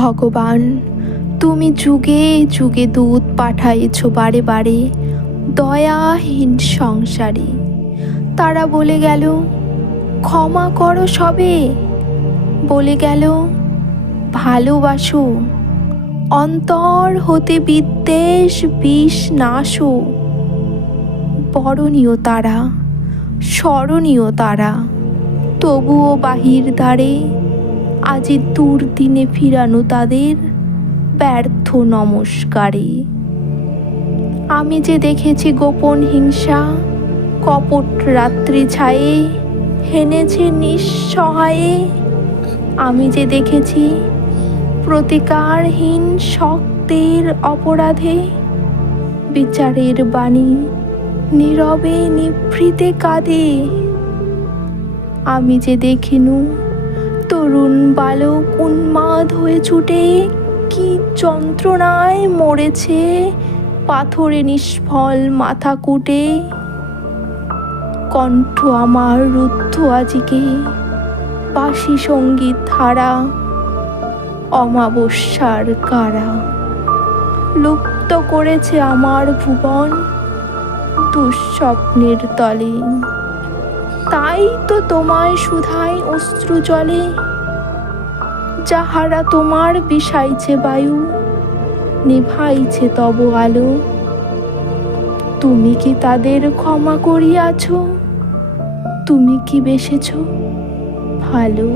ভগবান, তুমি যুগে যুগে দূত পাঠাইছ বারে বারে দয়াহীন সংসারে। তারা বলে গেল ক্ষমা করো সবে, বলে গেল ভালোবাসো, অন্তর হতে বিদ্বেষ বিষ নাশো। বরণীয় তারা, স্মরণীয় তারা, তবুও বাহির দ্বারে আজি দুর্দিনে ফিরানো তাদের ব্যর্থ নমস্কারে। আমি যে দেখেছি গোপন হিংসা কপট রাত্রি ছায়ে হেনেছে নিঃসহায়ে। আমি যে দেখেছি প্রতিকারহীন শক্তের অপরাধে বিচারের বাণী নীরবে নিভৃতে কাঁদে। আমি যে দেখিনু তরুণ বালক উন্মাদ হয়ে ছুটে কি যন্ত্রণায় মরেছে পাথরে নিষ্ফল মাথা কুটে। কণ্ঠ আমার রুদ্ধ আজিকে বাঁশি সঙ্গীত ধারা, অমাবস্যার কারা লুপ্ত করেছে আমার ভুবন দুঃস্বপ্নের তলে। তাই তো তোমায় শুধাই অশ্রু জলে, যাহারা তোমার বিষাইছে বায়ু নিভাইছে তব আলো। তুমি কি তাদের ক্ষমা করিয়াছ? তুমি কি বেসেছ ভালো?